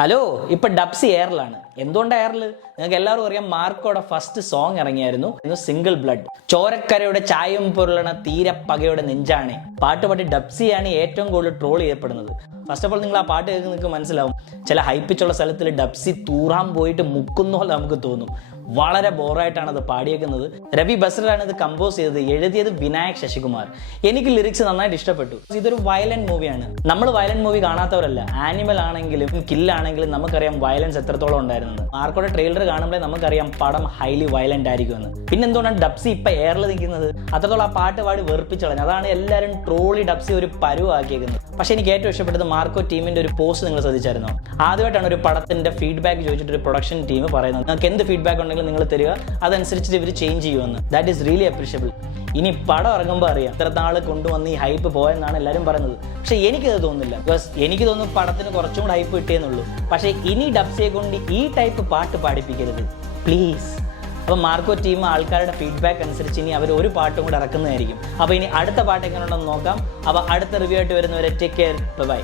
Hello, ഇപ്പൊ ഡബ്സി എയറിലാണ്. എന്തുകൊണ്ടാണ് എയറിൽ? നിങ്ങൾക്ക് എല്ലാവർക്കും അറിയാം, മാർക്കോയുടെ ഫസ്റ്റ് സോങ് ഇറങ്ങിയായിരുന്നു, സിംഗിൾ ബ്ലഡ്. ചോരക്കരയുടെ ചായം പൊരുളണ തീരപ്പകയുടെ നെഞ്ചാണ് പാട്ടുപാടി ഡബ്സിയാണ് ഏറ്റവും കൂടുതൽ ട്രോൾ ചെയ്യപ്പെടുന്നത്. ഫസ്റ്റ് ഓഫ് ഓൾ നിങ്ങൾ ആ പാട്ട് കേൾക്കുന്ന നിങ്ങൾക്ക് മനസ്സിലാവും, ചില ഹൈപ്പിച്ചുള്ള സ്ഥലത്തിൽ ഡബ്സി തൂറാൻ പോയിട്ട് മുക്കുന്ന പോലെ നമുക്ക് തോന്നും. വളരെ ബോറായിട്ടാണ് അത് പാടിയേക്കുന്നത്. രവി ബസ്റാണ് ഇത് കമ്പോസ് ചെയ്തത്, എഴുതിയത് വിനായക് ശശികുമാർ. എനിക്ക് ലിറിക്സ് നന്നായിട്ട് ഇഷ്ടപ്പെട്ടു. ഇതൊരു വയലന്റ് മൂവിയാണ്. നമ്മൾ വയലന്റ് മൂവി കാണാത്തവരല്ല. ആനിമൽ ആണെങ്കിലും കില്ലാണെങ്കിലും നമുക്കറിയാം വയലൻസ് എത്രത്തോളം ഉണ്ടായിരുന്നു. മാർക്കോടെ ട്രെയിലർ കാണുമ്പോഴേ നമുക്കറിയാം പടം ഹൈലി വയലന്റ് ആയിരിക്കുമെന്ന്. പിന്നെ എന്തുകൊണ്ടാണ് ഡബ്സി ഇപ്പൊ എയറിൽ നിൽക്കുന്നത്? അത്രത്തോളം ആ പാട്ട് പാടി വെറുപ്പിച്ചളഞ്ഞു. അതാണ് എല്ലാവരും ട്രോളി ഡബ്സി ഒരു പരുവാക്കിയേക്കുന്നത്. പക്ഷെ എനിക്ക് ഏറ്റവും ഇഷ്ടപ്പെട്ടത് മാർക്കോ ടീമിന്റെ ഒരു പോസ്റ്റ് നിങ്ങൾ ശ്രദ്ധിച്ചായിരുന്നോ? ആദ്യമായിട്ടാണ് ഒരു പടത്തിന്റെ ഫീഡ്ബാക്ക് ചോദിച്ചിട്ട് ഒരു പ്രൊഡക്ഷൻ ടീം പറയുന്നത്, നിങ്ങൾക്ക് എന്ത് ഫീഡ്ബാക്ക് ഉണ്ടെങ്കിലും നിങ്ങൾ തരിക, അതനുസരിച്ചിട്ട് ഇവർ ചേഞ്ച് ചെയ്യുമെന്ന്. That is really appreciable. ഇനി പടം ഇറങ്ങുമ്പോൾ അറിയാം ഇത്ര നാള് കൊണ്ടുവന്ന് ഈ ഹൈപ്പ് പോയെന്നാണ് എല്ലാവരും പറയുന്നത്. പക്ഷെ എനിക്കത് തോന്നുന്നില്ല. ബിക്കോസ് എനിക്ക് തോന്നുന്നു പടത്തിന് കുറച്ചും കൂടെ ഹൈപ്പ് കിട്ടിയെന്നുള്ളൂ. പക്ഷേ ഇനി ഡബ്സിയെ കൊണ്ട് ഈ ടൈപ്പ് പാട്ട് പാടിപ്പിക്കരുത് പ്ലീസ്. അപ്പോൾ മാർക്കോ ടീം ആൾക്കാരുടെ ഫീഡ്ബാക്ക് അനുസരിച്ച് ഇനി അവർ ഒരു പാട്ടും കൂടെ ഇറക്കുന്നതായിരിക്കും. അപ്പോൾ ഇനി അടുത്ത പാട്ട് എങ്ങനെ ഉണ്ടെന്ന് നോക്കാം. അപ്പോൾ അടുത്ത റിവ്യൂ ആയിട്ട് വരുന്നവരെ ടേക്ക് കെയർ, ബൈ.